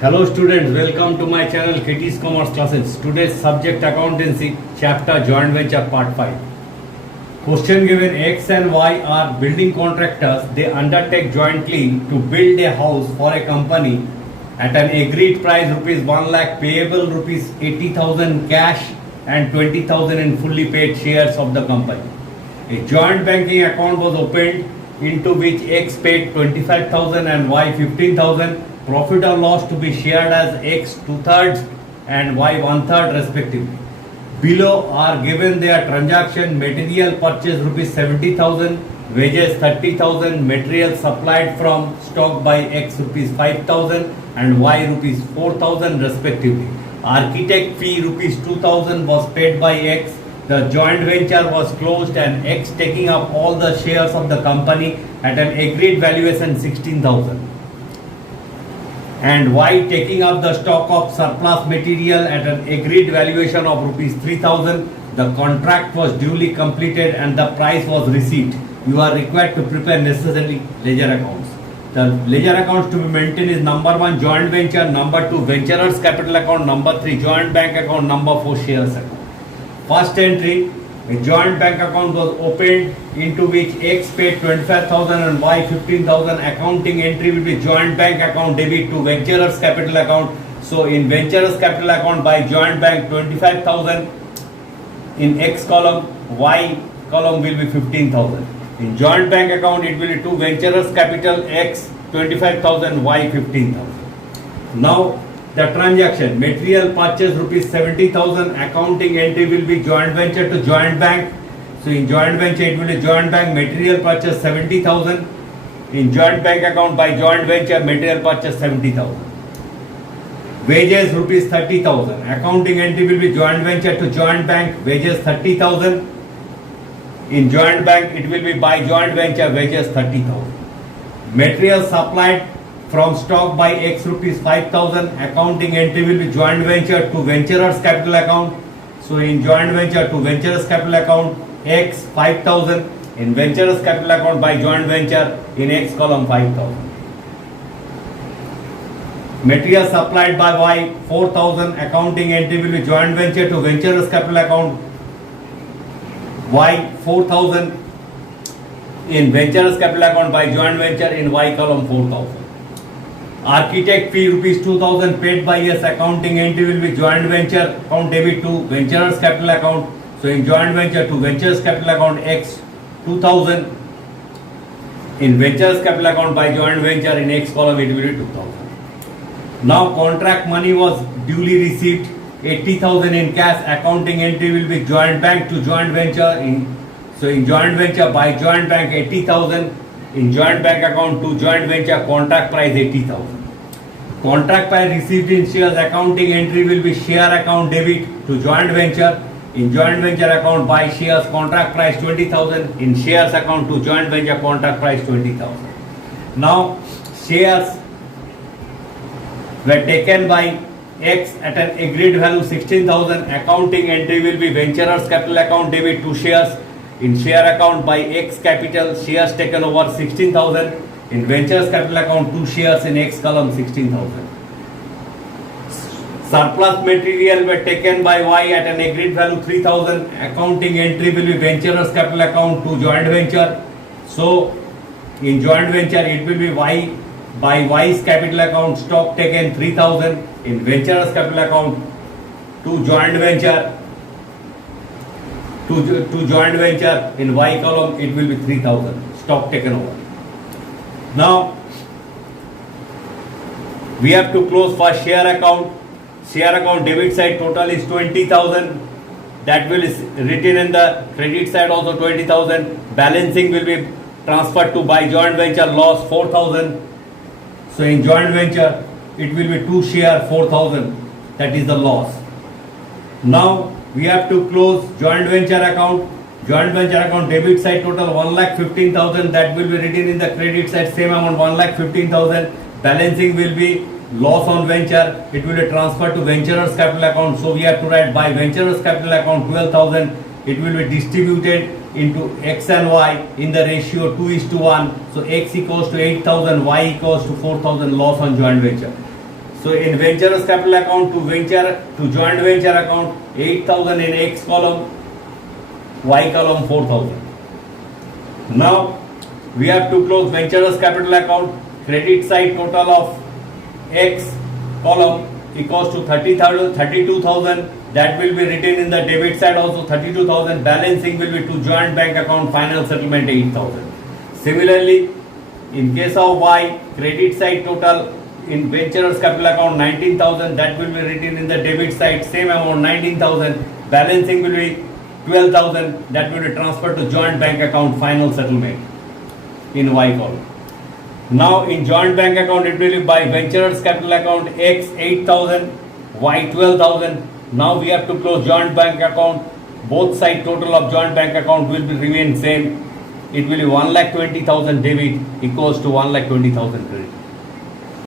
Hello students, welcome to my channel KT's Commerce Classes. Today's subject accountancy, chapter joint venture part 5. Question given: X and Y are building contractors. They undertake jointly to build a house for a company at an agreed price rupees 1 lakh, payable rupees 80,000 cash and 20,000 in fully paid shares of the company. A joint banking account was opened into which X paid 25,000 and Y 15,000. Profit or loss to be shared as X 2/3 and Y 1/3 respectively. Below are given their transaction: material purchase rupees 70,000, wages 30,000, material supplied from stock by X rupees 5,000 and Y rupees 4,000 respectively. Architect fee rupees 2,000 was paid by X. The joint venture was closed and X taking up all the shares of the company at an agreed valuation 16,000. And Y taking up the stock of surplus material at an agreed valuation of rupees 3,000. The contract was duly completed and the price was received. You are required to prepare necessary ledger accounts. The ledger accounts to be maintained is: number 1, joint venture; number 2, venturers capital account; number 3, joint bank account; number 4, shares account. First entry: a joint bank account was opened into which X paid 25,000 and Y 15,000. Accounting entry will be joint bank account debit to venturers capital account. So in venturers capital account by joint bank 25,000 in X column, Y column will be 15,000. In joint bank account it will be to venturers capital X 25,000, Y 15,000. Now the transaction: material purchase rupees 70,000. Accounting entry will be joint venture to joint bank. So in joint venture it will be joint bank, material purchase 70,000. In joint bank account by joint venture, material purchase 70,000. Wages rupees 30,000. Accounting entry will be joint venture to joint bank, wages 30,000. In joint bank it will be by joint venture, wages 30,000. Material supplied from stock by X rupees 5,000. Accounting entry will be joint venture to venturers capital account. So in joint venture to venturers capital account X 5,000. In venturers capital account by joint venture in X column 5,000. Material supplied by Y 4,000. Accounting entry will be joint venture to venturers capital account Y 4,000. In venturers capital account by joint venture in Y column 4,000. Architect fee rupees 2,000 paid by yes. Accounting entry will be joint venture account debit to venturers capital account. So in joint venture to ventures capital account X 2,000. In ventures capital account by joint venture in X column it will be 2,000. Now contract money was duly received, 80,000 in cash. Accounting entry will be joint bank to joint venture. So in joint venture by joint bank 80,000. In joint bank account to joint venture, contract price 80,000. Contract price received in shares. Accounting entry will be share account debit to joint venture. In joint venture account by shares, contract price 20,000. In shares account to joint venture, contract price 20,000. Now shares were taken by X at an agreed value 16,000. Accounting entry will be venturers capital account debit to shares. In share account by X capital, shares taken over 16,000. In ventures capital account 2 shares in X column 16,000. Surplus material were taken by Y at an agreed value 3,000. Accounting entry will be venturers capital account to joint venture. So in joint venture it will be Y by Y's capital account, stock taken 3,000. In venturers capital account to joint venture. To joint venture in Y column it will be 3,000 stock taken over. Now we have to close for share account. Share account debit side total is 20,000. That will is written in the credit side also 20,000. Balancing will be transferred to by joint venture loss 4,000. So in joint venture it will be 2 share 4,000. That is the loss. Now we have to close joint venture account. Joint venture account debit side total 1,15,000. That will be written in the credit side same amount 1,15,000. Balancing will be loss on venture. It will be transferred to venturers capital account. So we have to write by venturers capital account 12,000. It will be distributed into X and Y in the ratio 2:1. So X equals to 8,000, Y equals to 4,000 loss on joint venture. So in ventures capital account to joint venture account 8,000 in X column, Y column 4,000. Now we have to close ventures capital account. Credit side total of X column equals to 32,000. That will be written in the debit side also 32,000. Balancing will be to joint bank account, final settlement 8,000. Similarly, in case of Y, credit side total in ventures capital account 19,000. That will be written in the debit side, same amount 19,000. Balancing will be 12,000. That will be transferred to joint bank account, final settlement in Y column. Now in joint bank account it will be by ventures capital account X 8,000, Y 12,000. Now we have to close joint bank account. Both side total of joint bank account will be remain same. It will be 1,20,000 debit equals to 1,20,000 credit.